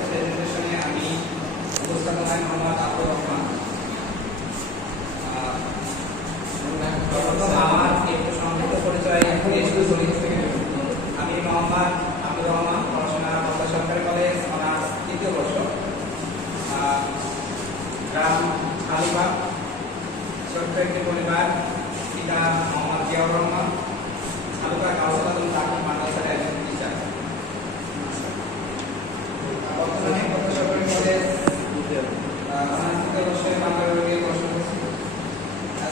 প্রেজেন্টেশনে আমি উপস্থাপনায় মোহাম্মদ আব্দুর রহমান আমার একটু সংক্ষিপ্ত পরিচয় করি আমি মোহাম্মদ আব্দুর রহমান পড়াশোনা বাংলা সরকারি কলেজ অনার্স তৃতীয় বর্ষ গ্রাম আলিবাগ ছোট্ট একটি পরিবার পিতা মোহাম্মদ জিয়াউর রহমান তালুকা কাউসাল আলম তাকি মাদ্রাসার একজন টিচার বর্তমানে প্রফেসর কলেজ অনার্স বর্ষে বাংলা বিভাগে পড়াশোনা করছি আজকে সম্পর্কে আমার বিষয় দেশের দেশের প্রবন্ধে সৈয়দ মুস্তফালীর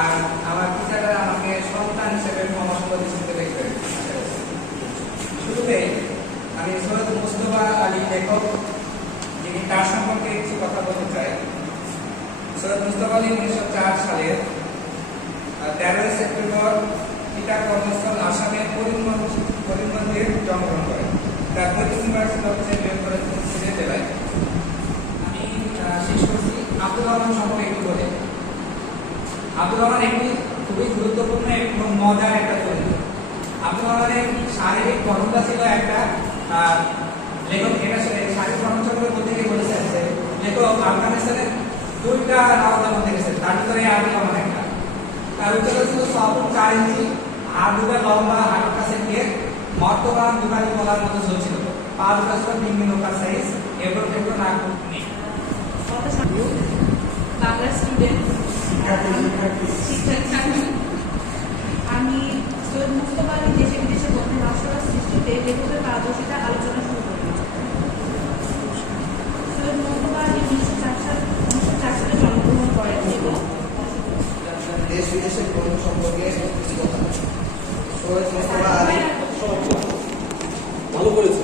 আর আমার টিচাররা আমাকে সন্তান হিসেবে ক্ষমাসুন্দর দৃষ্টিতে দেখবেন। শুরুতে আমি সৈয়দ মুস্তফা আলী লেখক, যিনি তার সম্পর্কে কিছু কথা বলতে চাই। সৈয়দ মুস্তফা আলী উনিশশো চার সালের তেরোই সেপ্টেম্বর পিতার কর্মস্থল আসামের করিমগঞ্জ, করিমগঞ্জে জন্মগ্রহণ করেন। তার পৈতৃক ইউনিভার্সিটি সিলেট জেলায়। আমি শেষ করছি। আব্দুল রহমান আব্দুল একটি খুবই গুরুত্বপূর্ণ এবং মজার একটা চরিত্র আব্দুল রহমানের শারীরিক গঠনটা ছিল একটা লেখক এটা শারীরিক গঠনচক্রের মধ্যে গিয়ে বলেছেন যে, লেখক আফগানিস্তানের দুইটা রাওয়াতের মধ্যে গেছেন তার ভিতরে আব্দুল রহমান একটা। তার উচ্চতা ছিল সবুজ চার ইঞ্চি হাত দুটা লম্বা হাঁটুর কাছে গিয়ে মর্তবান দুকানি বলার মতো ঝুলছিল পা দুটা ছিল দিন ওকার সাইজ এগুলো টেগুলো নাক নেই। বাংলা স্টুডেন্ট আমি সৈয়দ মুস্তফা আলী দেশে বিদেশে বন্ধু ভাস্কর সৃষ্টিতে লেখকের পারদর্শিতা আলোচনা শুরু করলাম। সৈয়দ মুস্তফা আলী উনিশশো চার সাল উনিশশো চার সালে জন্মগ্রহণ করেন এবং দেশ বিদেশের বন্ধু সম্পর্কে সৈয়দ মুস্তফা আলী ভালো করেছে।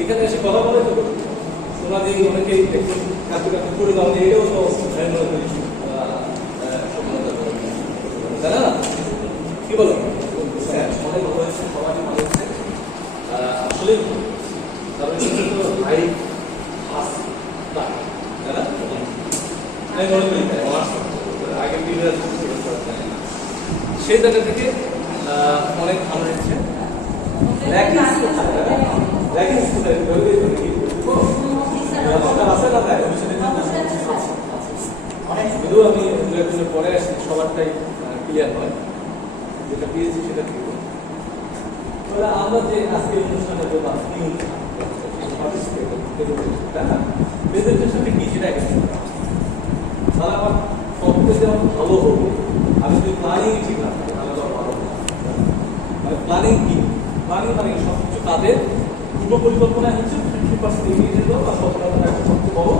এখানে এসে কথা বলে তো তোমরা যে অনেকেই একটু কাছে কাছে করে দাও এটাও তো আমি মনে করি আহ, আহ, সফলতা। তাই না কি বলো অনেক ভালো হয়েছে সবাই ভালো হয়েছে আসলে কারণ এটা ভাই হাস না আমি মনে করি তাই অনার্স আগে বিভাগ সেই জায়গা থেকে অনেক ভালো হয়েছে র্যাকিংস কোথায় র্যাকিংস কোথায় যদিও আমি দু একদিনের পরে আসি সবারটাই ক্লিয়ার হয়। যেটা পেয়েছি সেটা কি তাহলে আমরা যে আজকে অনুষ্ঠানে যে প্রেজেন্টেশনটা যেমন ভালো হবে, আমি যদি ঠিক না থাকে মানে কি? প্ল্যানিং মানে সবকিছু কাজের পূর্ব পরিকল্পনা হচ্ছে যেত বা সফলতার একটা সবচেয়ে বড়